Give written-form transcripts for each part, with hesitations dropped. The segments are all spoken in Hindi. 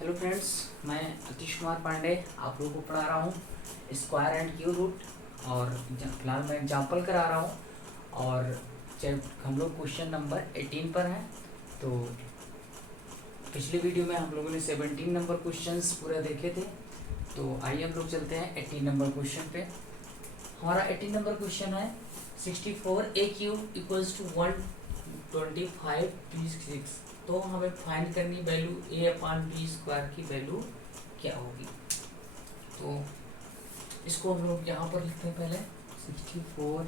हेलो फ्रेंड्स, मैं अतीश कुमार पांडे आप लोगों को पढ़ा रहा हूँ स्क्वायर एंड क्यू रूट। और फिलहाल मैं एग्जांपल करा रहा हूँ। और हम लोग क्वेश्चन नंबर 18 पर हैं। तो पिछले वीडियो में हम लोगों ने 17 नंबर क्वेश्चंस पूरा देखे थे। तो आइए हम लोग चलते हैं 18 नंबर क्वेश्चन पे। हमारा 18 नंबर क्वेश्चन है 64 a³ इक्वल्स टू 125 तो हमें फाइंड करनी वैल्यू a/b² की वैल्यू क्या होगी। तो इसको हम लोग यहाँ पर लिखते हैं पहले 64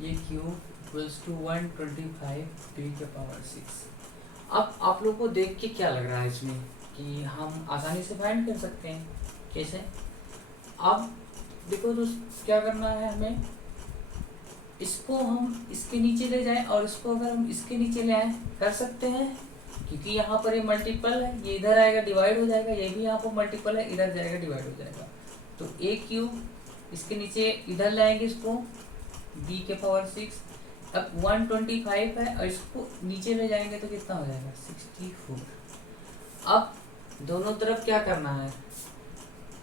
a³ इक्वल्स टू 125 अब आप लोग को देख के क्या लग रहा है इसमें कि हम आसानी से फाइंड कर सकते हैं। कैसे? अब देखो तो क्या करना है, हमें इसको हम इसके नीचे ले जाएं और इसको अगर हम इसके नीचे ले आए कर सकते हैं, क्योंकि यहाँ पर ये मल्टीपल है, ये इधर आएगा डिवाइड हो जाएगा, ये भी यहाँ पर मल्टीपल है इधर जाएगा डिवाइड हो जाएगा। तो a³ इसके नीचे इधर लाएंगे इसको b⁴। अब 125 है और इसको नीचे ले जाएंगे तो कितना हो जाएगा 64। अब दोनों तरफ क्या करना है,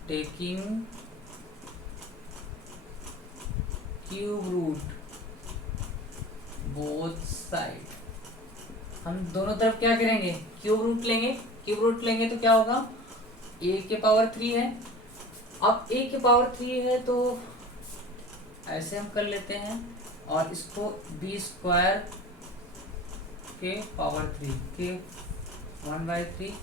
taking cube root both side, हम दोनों तरफ क्या करेंगे क्यूब रूट लेंगे। क्यूब रूट लेंगे तो क्या होगा, a⁴ है। अब a⁴ है तो ऐसे हम कर लेते हैं और इसको b² के पावर 3 के 1/3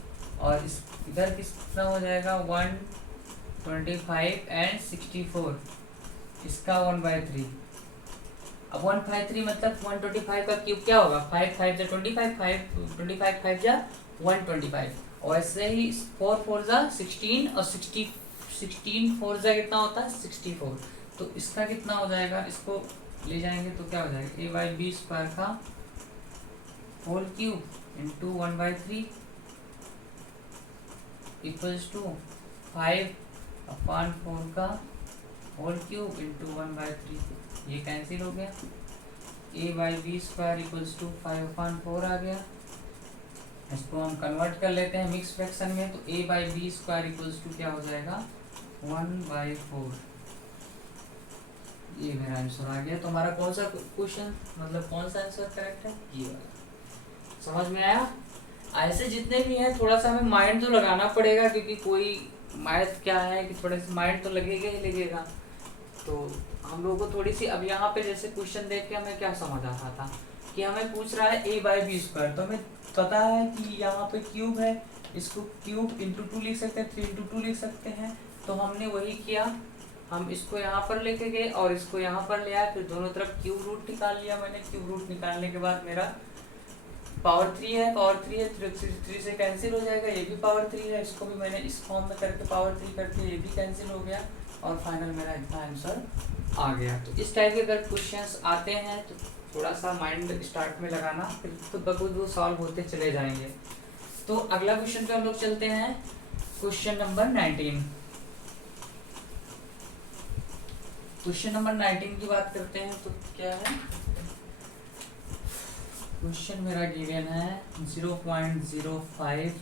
और इस इधर कितना हो जाएगा 125 एंड 64 इसका 1/3। अब 153 मतलब 125 का क्यूब क्या होगा 5 5 जा 25 5 5 जा 125 और ऐसे ही 4 4 जा 16 और 16 4 जा कितना होता है 64। तो इसका कितना हो जाएगा, इसको ले जाएंगे तो क्या हो जाएगा a/b² का whole cube into 1/3 equals to 5/4 का होल क्यूब इंटू 1/3। ये कैंसिल हो गया, a/b² इक्वल्स टू 5/4 आ गया। इसको हम कन्वर्ट कर लेते हैं मिक्स फ्रैक्शन में, तो a/b² इक्वल्स टू क्या हो जाएगा 1/4। ये मेरा आंसर आ गया। तो हमारा कौन सा क्वेश्चन मतलब कौन सा आंसर करेक्ट है, ये वाला। समझ में आया? ऐसे जितने भी हैं थोड़ा सा हमें माइंड तो लगाना पड़ेगा, क्योंकि कोई मैथ क्या है कि थोड़ा सा माइंड तो लगेगा ही लगेगा। तो हम लोगों को थोड़ी सी अब यहाँ पे जैसे क्वेश्चन देख के हमें क्या समझ आ रहा था कि हमें पूछ रहा है a/b², तो हमें पता है कि यहाँ पे क्यूब है, इसको क्यूब इंटू 2 लिख सकते हैं, 3 इंटू 2 लिख सकते हैं। तो हमने वही किया, हम इसको यहाँ पर लेके गए और इसको यहाँ पर ले आए, फिर दोनों तरफ क्यूब रूट निकाल लिया मैंने। क्यूब रूट निकालने के बाद मेरा पावर 3 है, 3 से कैंसिल हो जाएगा, ये भी पावर 3 है, इसको भी मैंने इस फॉर्म में करके पावर 3 करके ये भी कैंसिल हो गया और फाइनल मेरा इतना आंसर आ गया। तो इस टाइप के अगर क्वेश्चंस आते हैं तो थोड़ा सा माइंड स्टार्ट में लगाना, फिर खुद ब खुद वो सॉल्व होते चले जाएंगे। तो अगला क्वेश्चन पे हम लोग चलते हैं, क्वेश्चन नंबर 19। क्वेश्चन नंबर 19 की बात करते हैं तो क्या है, क्वेश्चन मेरा गिवन है 0.05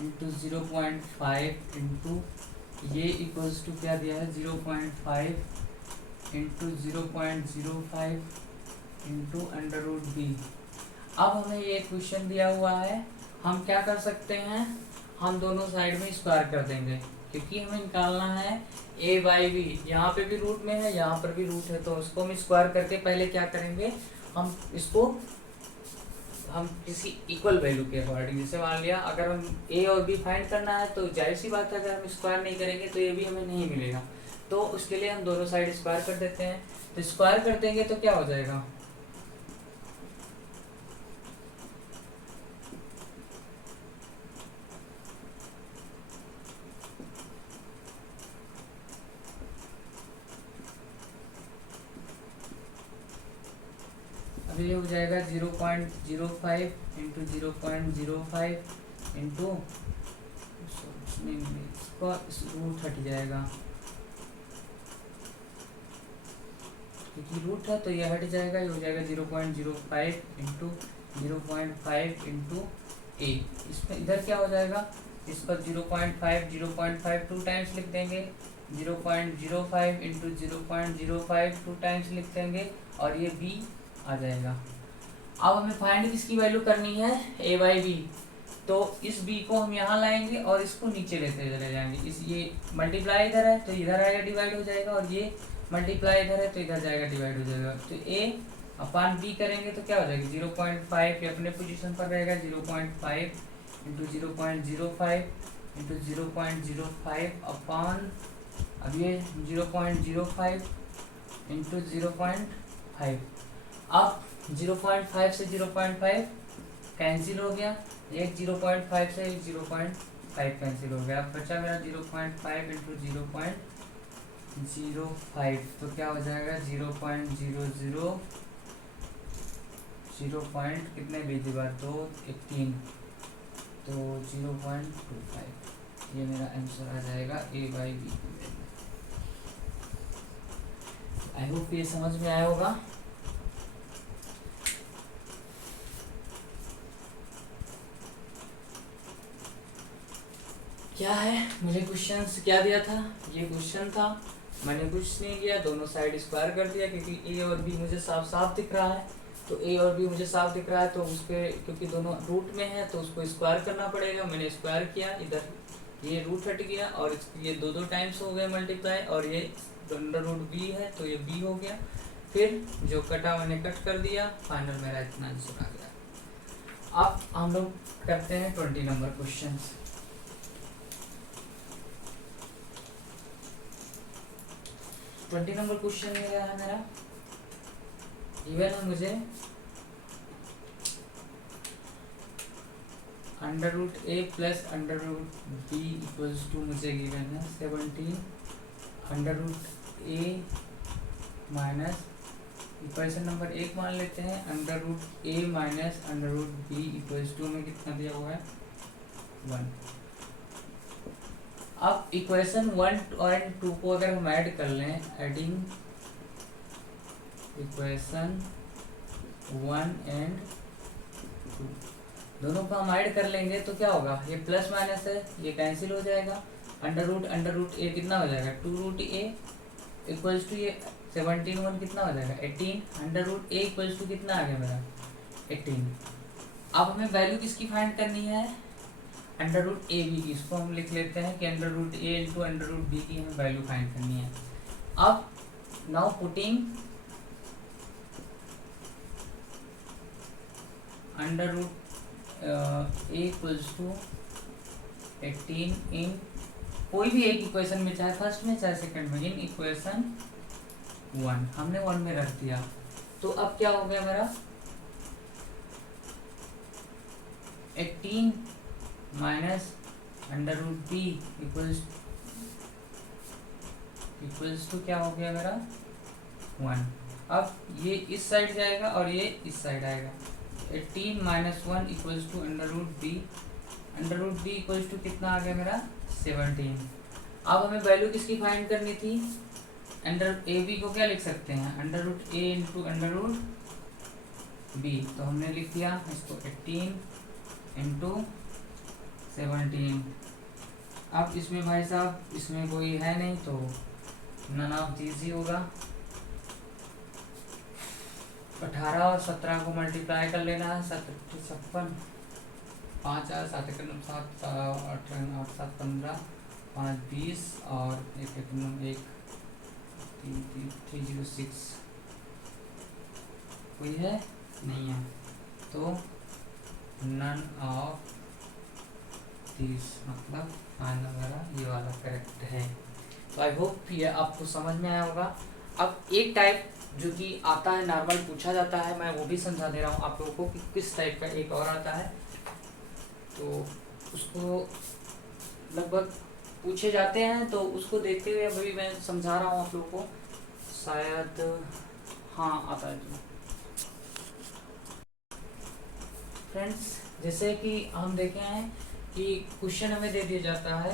इंटू 0.5 इंटू ये इक्वल्स टू क्या दिया है 0.5 इंटू 0.05 इंटू √b। अब हमें ये क्वेश्चन दिया हुआ है, हम क्या कर सकते हैं, हम दोनों साइड में स्क्वायर कर देंगे, क्योंकि हमें निकालना है a/b। यहाँ पे भी रूट में है, यहाँ पर भी रूट है, तो इसको हम स्क्वायर करके पहले क्या करेंगे, हम इसको हम किसी इक्वल वैल्यू के अकॉर्डिंग, जैसे मान लिया अगर हम a और b फाइंड करना है तो जाहिर सी बात है अगर हम स्क्वायर नहीं करेंगे तो ये भी हमें नहीं मिलेगा। तो उसके लिए हम दोनों साइड स्क्वायर कर देते हैं। तो स्क्वायर कर देंगे तो क्या हो जाएगा, ये हो जाएगा 0.05 इंटू 0.05 इंटू रूट हट जाएगा, क्योंकि रूट है तो ये हट जाएगा, ये हो जाएगा 0.05 इंटू 0.5 इंटू ए। इसमें इधर क्या हो जाएगा इसको 0.5 टू टाइम्स लिख देंगे, 0.05 इंटू 0.05 टू टाइम्स लिख देंगे और ये b आ जाएगा। अब हमें फाइंड किसकी वैल्यू करनी है, a बाई बी। तो इस b को हम यहाँ लाएंगे और इसको नीचे लेते चले जाएंगे। इस ये मल्टीप्लाई इधर है तो इधर आएगा डिवाइड हो जाएगा, और ये मल्टीप्लाई इधर है तो इधर जाएगा डिवाइड हो जाएगा। तो a अपान b करेंगे तो क्या हो जाएगा 0.5, ये अपने पोजीशन पर रहेगा, 0.5 इंटू 0.05 इंटू 0.05 अपान, अब ये 0.05 इंटू 0.5। अब 0.5 से 0.5 कैंसिल हो गया, एक 0.5 से एक 0.5 कैंसिल हो गया। अब बचा मेरा 0.5 इंटू 0.05, तो क्या हो जाएगा 0.00 कितने बीजी बार 2 18, तो 0.25, ये मेरा आंसर आ जाएगा a by b. I hope ये समझ में आया होगा। क्या है, मुझे क्वेश्चन क्या दिया था, ये क्वेश्चन था, मैंने कुछ नहीं किया, दोनों साइड स्क्वायर कर दिया क्योंकि ए और बी मुझे साफ साफ दिख रहा है। तो ए और बी मुझे साफ दिख रहा है तो उस पर, क्योंकि दोनों रूट में है तो उसको स्क्वायर करना पड़ेगा। मैंने स्क्वायर किया, इधर ये रूट हट गया और ये दो टाइम्स हो गए मल्टीप्लाई, और ये अंडर रूट बी है तो ये बी हो गया। फिर जो कटा मैंने कट कर दिया, फाइनल मेरा इतना आंसर आ गया। अब हम लोग करते हैं 20 नंबर क्वेश्चन। 20 नंबर क्वेश्चन ये है मेरा, इवन है मुझे under root a plus under root b equals to, मुझे गिवन है 17 under root a minus, equation number 1 मान लेते हैं, under root a minus under root b equals to में कितना दिया हुआ है 1। अब इक्वेशन 1 और 2 को अगर हम ऐड कर लें, एडिंग इक्वेशन 1 एंड 2, दोनों को हम ऐड कर लेंगे तो क्या होगा, ये प्लस माइनस है, ये कैंसिल हो जाएगा। अंडर रूट ए कितना हो जाएगा 2 रूट ए इक्वल्स टू, ये 17 1 कितना हो जाएगा 18, under root a equals to कितना आ गया मेरा 18। अब हमें वैल्यू किसकी फाइंड करनी है, अंडर रूट ए बी की। इसको हम लिख लेते हैं कि under root a into under root b की हमें वैल्यू फाइंड करनी है। अब now putting under root a equals to 18 in कोई भी एक इक्वेशन में, चाहे फर्स्ट में चाहे सेकंड में, इन इक्वेशन 1 हमने 1 में रख दिया। तो अब क्या हो गया मेरा 18 minus under root b equals to क्या हो गया मेरा 1। अब ये इस साइड जाएगा और ये इस साइड आएगा, 18 minus 1 equals to under root b equals to कितना आ गया मेरा 17। अब हमें वैल्यू किसकी फाइंड करनी थी, अंडर ए बी को क्या लिख सकते हैं, under root a into under root B. तो हमने लिख दिया इसको 18 इंटू 17। अब इसमें भाई साहब इसमें कोई है नहीं तो नन ऑफ दीज ही होगा। 18 और 17 को मल्टीप्लाई कर लेना है, 56 5 8 7 1 7 8 8 7 15 5 20 और 1 1 306 कोई है नहीं है, तो नन ऑफ दिस, मतलब फाइनल वाला ये वाला करेक्ट है। तो आई होप ये आपको समझ में आया होगा। अब एक टाइप जो कि आता है, नॉर्मल पूछा जाता है, मैं वो भी समझा दे रहा हूँ आप लोगों को कि किस टाइप का एक और आता है, तो उसको लगभग पूछे जाते हैं, तो उसको देखते हुए अभी मैं समझा रहा हूँ आप लोगों को, शायद हाँ आता है। तो फ्रेंड्स जैसे कि हम देखे हैं कि क्वेश्चन हमें दे दिया जाता है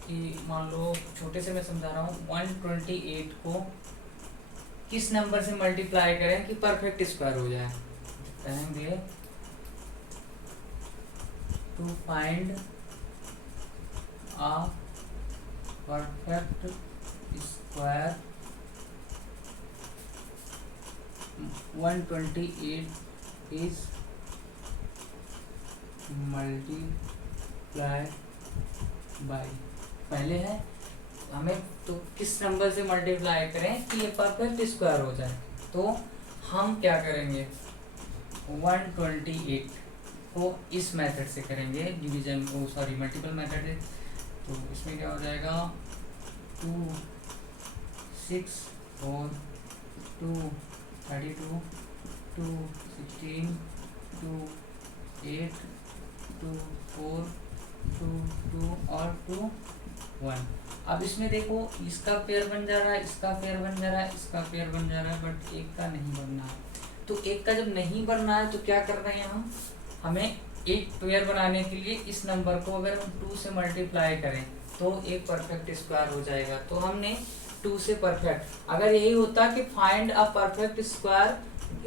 कि मान लो छोटे से मैं समझा रहा हूँ, 128 को किस नंबर से मल्टीप्लाई करें कि परफेक्ट स्क्वायर हो जाए। कहेंगे to find a perfect square 128 is multiplied by, पहले है हमें तो किस नंबर से मल्टीप्लाई करें कि ये परफेक्ट स्क्वायर हो जाए, तो हम क्या करेंगे 128 को इस मेथड से करेंगे डिवीजन को, सॉरी मल्टीपल मेथड है, तो इसमें क्या हो जाएगा 2 6 4 2 32 2 16 2 8 2 4 2 2 और 2 1। अब इसमें देखो इसका पेयर बन जा रहा है, इसका पेयर बन जा रहा है, इसका पेयर बन जा रहा है, बट एक का नहीं बनना है। तो एक का जब नहीं बनना है तो क्या करना है यहाँ, हमें एक पेयर बनाने के लिए इस नंबर को अगर हम 2 से मल्टीप्लाई करें तो एक परफेक्ट स्क्वायर हो जाएगा। तो हमने 2 से परफेक्ट, अगर यही होता कि फाइंड अ परफेक्ट स्क्वायर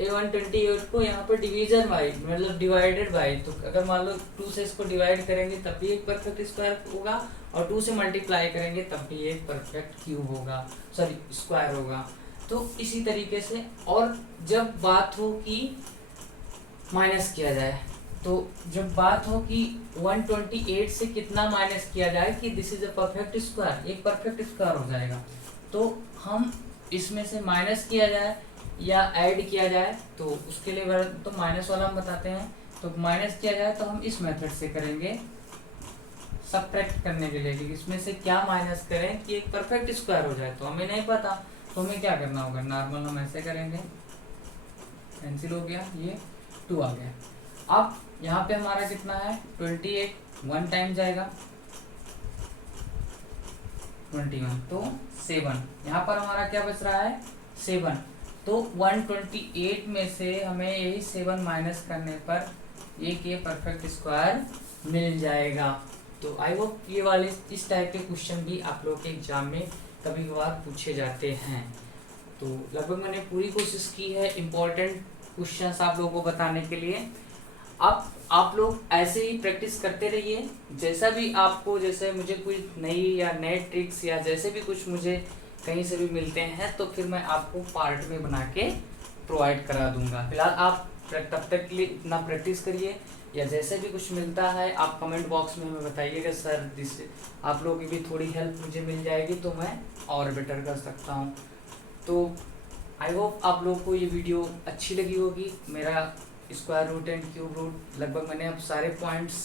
128 को यहाँ पर डिवीजन बाई मतलब डिवाइडेड बाई, तो अगर मान लो 2 से इसको डिवाइड करेंगे तब भी एक परफेक्ट स्क्वायर होगा और 2 से मल्टीप्लाई करेंगे तब भी एक परफेक्ट क्यूब होगा, सॉरी स्क्वायर होगा। तो इसी तरीके से, और जब बात हो कि माइनस किया जाए, तो जब बात हो कि 128 से कितना माइनस किया जाए कि this is a perfect square, एक परफेक्ट स्क्वायर हो जाएगा, तो हम इसमें से माइनस किया जाए या ऐड किया जाए, तो उसके लिए तो माइनस वाला हम बताते हैं। तो माइनस किया जाए तो हम इस मेथड से करेंगे सबट्रैक्ट करने के लिए कि इसमें से क्या माइनस करें कि एक परफेक्ट स्क्वायर हो जाए। तो हमें नहीं पता, तो हमें क्या करना होगा, नॉर्मल हम ऐसे करेंगे, कैंसिल हो गया, ये 2 आ गया। अब यहाँ पे हमारा कितना है 28, 1 टाइम जाएगा 21, तो 7, यहाँ पर हमारा क्या बच रहा है 7। तो 128 में से हमें यही 7 माइनस करने पर एक ये परफेक्ट स्क्वायर मिल जाएगा। तो आई होप ये वाले इस टाइप के क्वेश्चन भी आप लोग के एग्जाम में कभी कभार पूछे जाते हैं। तो लगभग मैंने पूरी कोशिश की है इम्पोर्टेंट क्वेश्चंस आप लोगों को बताने के लिए। अब आप लोग ऐसे ही प्रैक्टिस करते रहिए, जैसा भी आपको, जैसे मुझे कोई नई या नए ट्रिक्स या जैसे भी कुछ मुझे कहीं से भी मिलते हैं तो फिर मैं आपको पार्ट में बना के प्रोवाइड करा दूंगा। फिलहाल आप तब तक के लिए इतना प्रैक्टिस करिए, या जैसे भी कुछ मिलता है आप कमेंट बॉक्स में हमें बताइएगा सर, जिससे आप लोगों की भी थोड़ी हेल्प मुझे मिल जाएगी तो मैं और बेटर कर सकता हूँ। तो आई होप आप लोगों को ये वीडियो अच्छी लगी होगी। मेरा square root and cube root लगभग मैंने अब सारे पॉइंट्स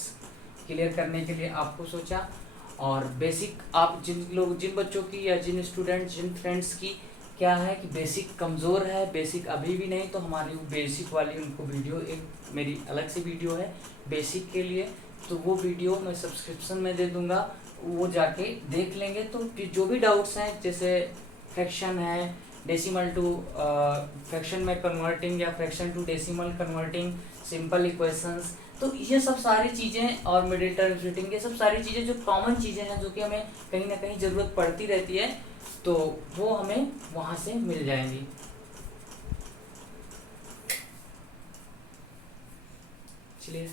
क्लियर करने के लिए आपको सोचा, और बेसिक आप जिन बच्चों की या जिन स्टूडेंट जिन फ्रेंड्स की क्या है कि बेसिक कमज़ोर है, बेसिक अभी भी नहीं, तो हमारी बेसिक वाली उनको वीडियो, एक मेरी अलग से वीडियो है बेसिक के लिए, तो वो वीडियो मैं सब्सक्रिप्शन में दे दूँगा, वो जाके देख लेंगे। तो जो भी डाउट्स हैं, जैसे फ्रैक्शन है, डेसिमल टू फ्रैक्शन में कन्वर्टिंग या fraction to decimal converting, simple equations, तो ये सब सारी चीज़ें, और मिडिल टर्म फिटिंग, ये सब सारी चीज़ें जो कॉमन चीज़ें हैं जो कि हमें कहीं ना कहीं ज़रूरत पड़ती रहती है, तो वो हमें वहाँ से मिल जाएंगी। चलिए।